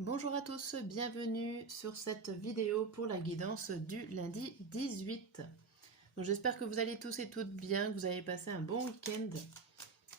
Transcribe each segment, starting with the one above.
Bonjour à tous, bienvenue sur cette vidéo pour la guidance du lundi 18. J'espère que vous allez tous et toutes bien, que vous avez passé un bon week-end.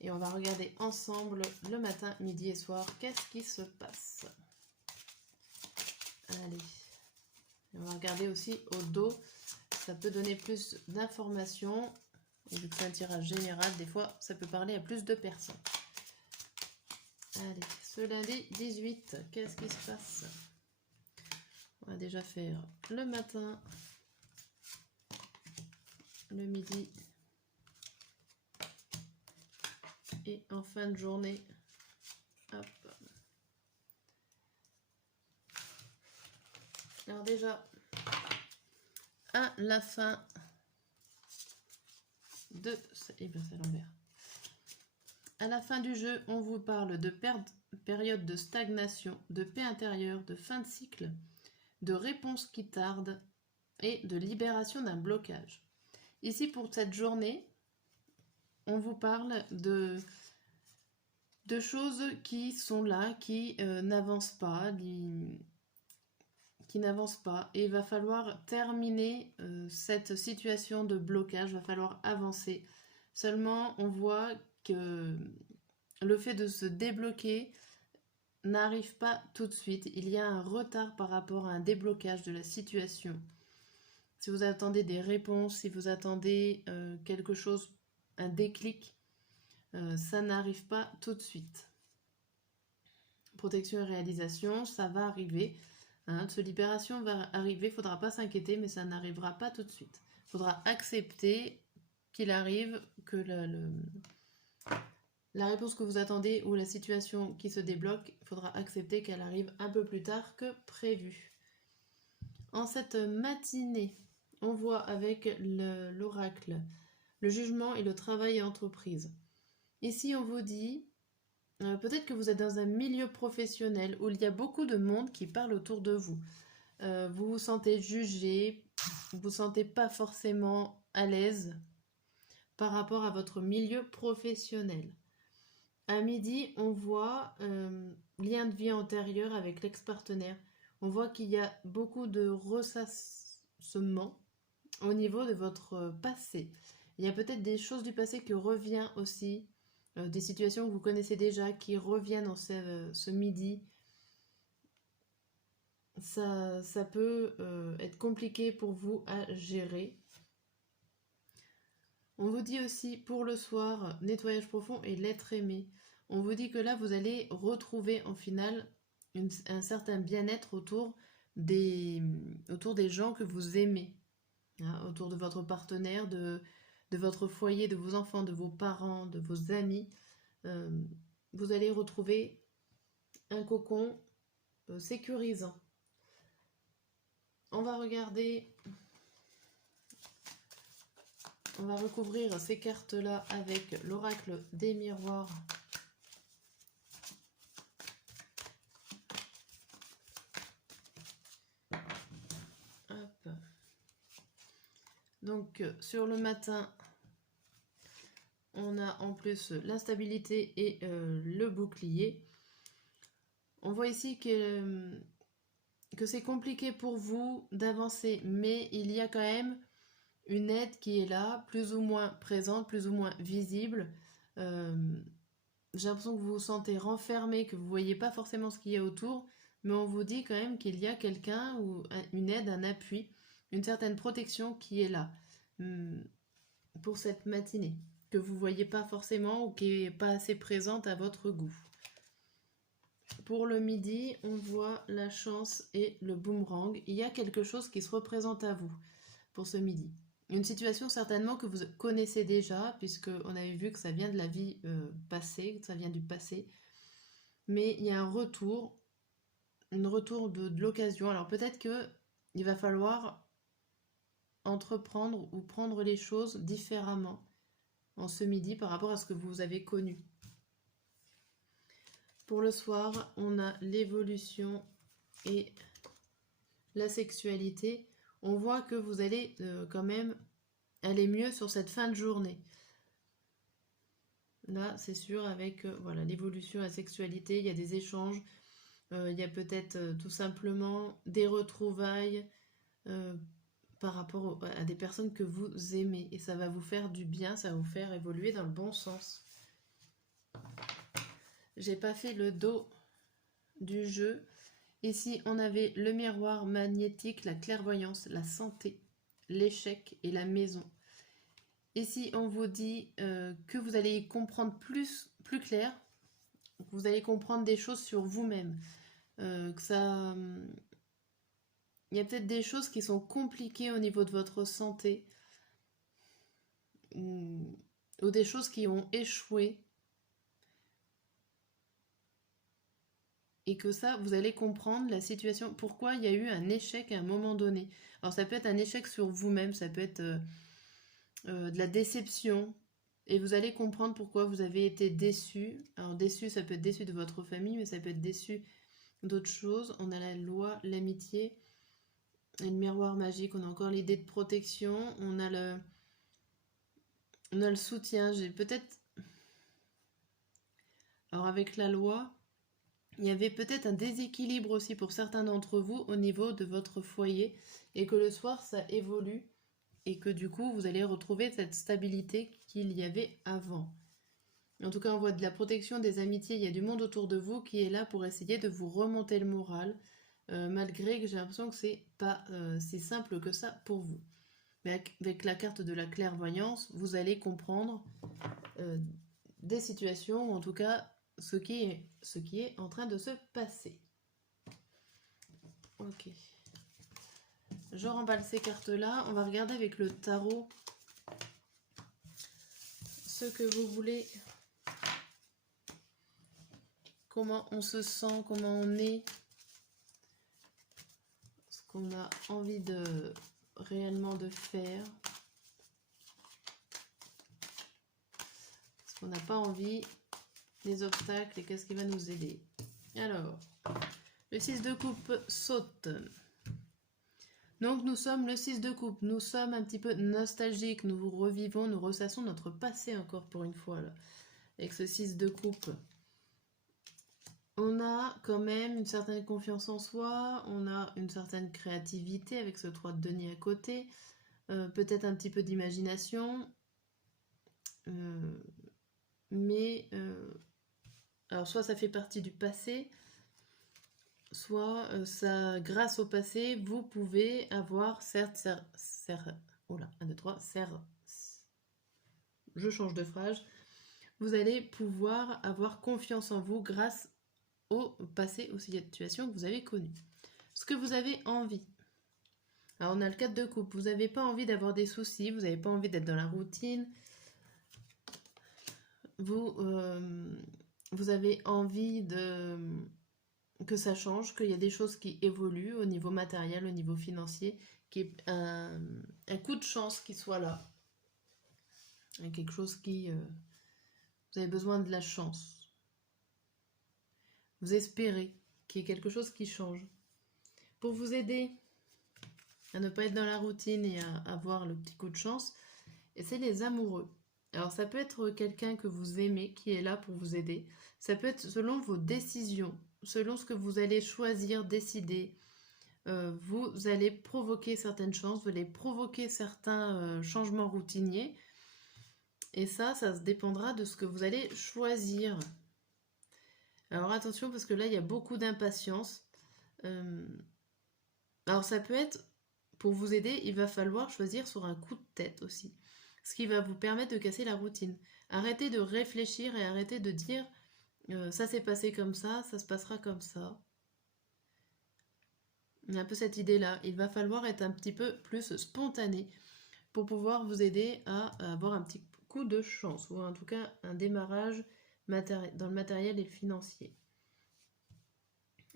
Et on va regarder ensemble le matin, midi et soir, qu'est-ce qui se passe. Allez, on va regarder aussi au dos, ça peut donner plus d'informations. Et vu que c'est un tirage général, des fois ça peut parler à plus de personnes. Allez, ce lundi 18, qu'est-ce qui se passe? On va déjà faire le matin, le midi et en fin de journée. Hop. Alors déjà, à la fin de... Eh bien, c'est l'envers. À la fin du jeu, on vous parle de période de stagnation, de paix intérieure, de fin de cycle, de réponse qui tarde et de libération d'un blocage. Ici, pour cette journée, on vous parle de choses qui sont là, qui n'avancent pas, et il va falloir terminer cette situation de blocage, il va falloir avancer. Seulement, on voit que le fait de se débloquer n'arrive pas tout de suite. Il y a un retard par rapport à un déblocage de la situation. Si vous attendez des réponses, si vous attendez quelque chose, un déclic, ça n'arrive pas tout de suite. Protection et réalisation, ça va arriver. Ce libération va arriver, il ne faudra pas s'inquiéter, mais ça n'arrivera pas tout de suite. Il faudra accepter qu'il arrive, que la réponse que vous attendez ou la situation qui se débloque, il faudra accepter qu'elle arrive un peu plus tard que prévu. En cette matinée, on voit avec l'oracle le jugement et le travail et entreprise. Ici, on vous dit, peut-être que vous êtes dans un milieu professionnel où il y a beaucoup de monde qui parle autour de vous. Vous vous sentez jugé, vous ne vous sentez pas forcément à l'aise par rapport à votre milieu professionnel. À midi, on voit lien de vie antérieur avec l'ex-partenaire. On voit qu'il y a beaucoup de ressassement au niveau de votre passé. Il y a peut-être des choses du passé qui reviennent aussi, des situations que vous connaissez déjà qui reviennent en ce midi. Ça peut être compliqué pour vous à gérer. On vous dit aussi pour le soir, nettoyage profond et l'être aimé. On vous dit que là, vous allez retrouver en finale un certain bien-être autour des gens que vous aimez, autour de votre partenaire, de votre foyer, de vos enfants, de vos parents, de vos amis. Vous allez retrouver un cocon sécurisant. On va regarder... On va recouvrir ces cartes-là avec l'oracle des miroirs. Hop. Donc, sur le matin, on a en plus l'instabilité et le bouclier. On voit ici que c'est compliqué pour vous d'avancer, mais il y a quand même une aide qui est là, plus ou moins présente, plus ou moins visible. J'ai l'impression que vous vous sentez renfermé, que vous ne voyez pas forcément ce qu'il y a autour, mais on vous dit quand même qu'il y a quelqu'un ou une aide, un appui, une certaine protection qui est là pour cette matinée, que vous ne voyez pas forcément ou qui n'est pas assez présente à votre goût. Pour le midi, on voit la chance et le boomerang. Il y a quelque chose qui se représente à vous pour ce midi. Une situation certainement que vous connaissez déjà, puisqu'on avait vu que ça vient de la vie passée, que ça vient du passé. Mais il y a un retour de l'occasion. Alors peut-être qu'il va falloir entreprendre ou prendre les choses différemment en ce midi par rapport à ce que vous avez connu. Pour le soir, on a l'évolution et la sexualité. On voit que vous allez quand même aller mieux sur cette fin de journée. Là, c'est sûr, avec voilà, l'évolution, la sexualité, il y a des échanges. Il y a peut-être tout simplement des retrouvailles euh, par rapport à des personnes que vous aimez. Et ça va vous faire du bien, ça va vous faire évoluer dans le bon sens. J'ai pas fait le dos du jeu. Ici, on avait le miroir magnétique, la clairvoyance, la santé, l'échec et la maison. Ici, on vous dit que vous allez comprendre plus clair, que vous allez comprendre des choses sur vous-même. Que ça, il y a peut-être des choses qui sont compliquées au niveau de votre santé ou des choses qui ont échoué et que ça, vous allez comprendre la situation, pourquoi il y a eu un échec à un moment donné. Alors ça peut être un échec sur vous-même, ça peut être de la déception, et vous allez comprendre pourquoi vous avez été déçu. Alors déçu, ça peut être déçu de votre famille, mais ça peut être déçu d'autres choses. On a la loi, l'amitié, et le miroir magique, on a encore l'idée de protection, on a le soutien. J'ai peut-être... Alors avec la loi, il y avait peut-être un déséquilibre aussi pour certains d'entre vous au niveau de votre foyer et que le soir ça évolue et que du coup vous allez retrouver cette stabilité qu'il y avait avant. En tout cas, on voit de la protection, des amitiés, il y a du monde autour de vous qui est là pour essayer de vous remonter le moral, malgré que j'ai l'impression que c'est pas si simple que ça pour vous. Mais avec la carte de la clairvoyance, vous allez comprendre des situations, ou en tout cas ce qui est en train de se passer. Ok. Je remballe ces cartes-là. On va regarder avec le tarot ce que vous voulez, comment on se sent, comment on est, ce qu'on a envie de réellement de faire, ce qu'on n'a pas envie, les obstacles et qu'est-ce qui va nous aider. Alors, le 6 de coupe saute. Donc nous sommes le 6 de coupe, nous sommes un petit peu nostalgiques, nous revivons, nous ressassons notre passé encore pour une fois là. Avec ce 6 de coupe, on a quand même une certaine confiance en soi, on a une certaine créativité avec ce 3 de denier à côté, peut-être un petit peu d'imagination, mais alors soit ça fait partie du passé, soit ça, grâce au passé, vous pouvez avoir je change de phrase, vous allez pouvoir avoir confiance en vous grâce au passé, aux situations que vous avez connues. Ce que vous avez envie. Alors on a le 4 de coupe, vous n'avez pas envie d'avoir des soucis, vous n'avez pas envie d'être dans la routine, vous avez envie que ça change, qu'il y a des choses qui évoluent au niveau matériel, au niveau financier, qu'il y ait un coup de chance qui soit là. Il y a quelque chose qui... vous avez besoin de la chance. Vous espérez qu'il y ait quelque chose qui change. Pour vous aider à ne pas être dans la routine et à avoir le petit coup de chance, et c'est les amoureux. Alors ça peut être quelqu'un que vous aimez qui est là pour vous aider. Ça peut être selon vos décisions, selon ce que vous allez choisir, décider. Vous allez provoquer certaines chances, vous allez provoquer certains changements routiniers. Et ça se dépendra de ce que vous allez choisir. Alors attention parce que là, il y a beaucoup d'impatience. Alors ça peut être, pour vous aider, il va falloir choisir sur un coup de tête aussi. Ce qui va vous permettre de casser la routine. Arrêtez de réfléchir et arrêtez de dire ça s'est passé comme ça se passera comme ça. Il y a un peu cette idée-là. Il va falloir être un petit peu plus spontané pour pouvoir vous aider à avoir un petit coup de chance ou en tout cas un démarrage dans le matériel et le financier.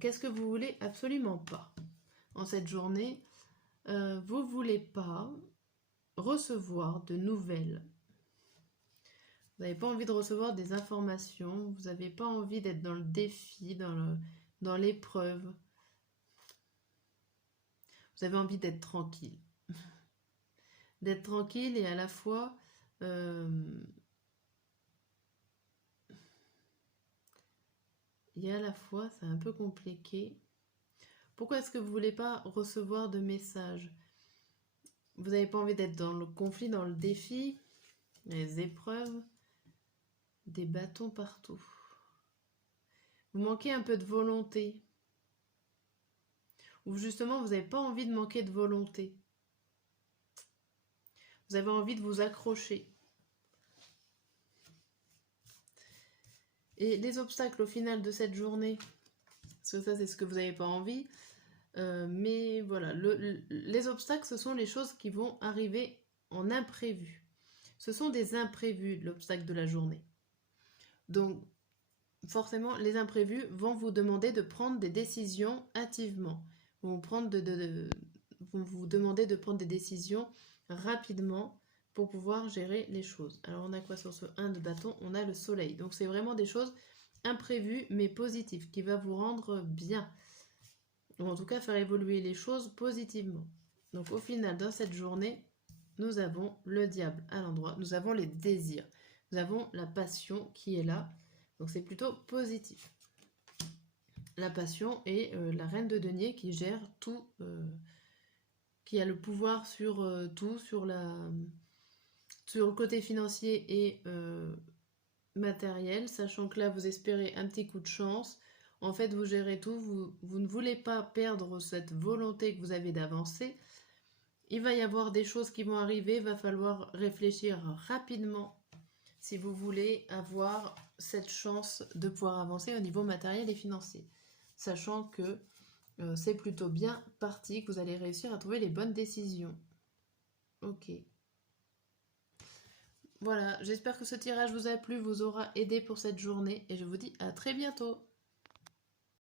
Qu'est-ce que vous voulez absolument pas en cette journée? Vous voulez pas recevoir de nouvelles. Vous n'avez pas envie de recevoir des informations. Vous n'avez pas envie d'être dans le défi, dans l'épreuve. Vous avez envie d'être tranquille. D'être tranquille et à la fois et à la fois c'est un peu compliqué. Pourquoi est-ce que vous voulez pas recevoir de messages? Vous n'avez pas envie d'être dans le conflit, dans le défi, les épreuves, des bâtons partout. Vous manquez un peu de volonté. Ou justement, vous n'avez pas envie de manquer de volonté. Vous avez envie de vous accrocher. Et les obstacles au final de cette journée, parce que ça c'est ce que vous n'avez pas envie, mais voilà, les obstacles ce sont les choses qui vont arriver en imprévu. Ce sont des imprévus, l'obstacle de la journée. Donc forcément, les imprévus vont vous demander de prendre des décisions hâtivement. Vont vous demander de prendre des décisions rapidement pour pouvoir gérer les choses. Alors on a quoi sur ce 1 de bâton? On a le soleil. Donc c'est vraiment des choses imprévues mais positives qui va vous rendre bien. Ou en tout cas faire évoluer les choses positivement. Donc au final, dans cette journée, nous avons le diable à l'endroit. Nous avons les désirs. Nous avons la passion qui est là. Donc c'est plutôt positif. La passion et la reine de denier qui gère tout, qui a le pouvoir sur tout, sur le côté financier et matériel, sachant que là vous espérez un petit coup de chance. En fait vous gérez tout, vous ne voulez pas perdre cette volonté que vous avez d'avancer. Il va y avoir des choses qui vont arriver, il va falloir réfléchir rapidement si vous voulez avoir cette chance de pouvoir avancer au niveau matériel et financier. Sachant que c'est plutôt bien parti, que vous allez réussir à trouver les bonnes décisions. Ok. Voilà, j'espère que ce tirage vous a plu, vous aura aidé pour cette journée et je vous dis à très bientôt.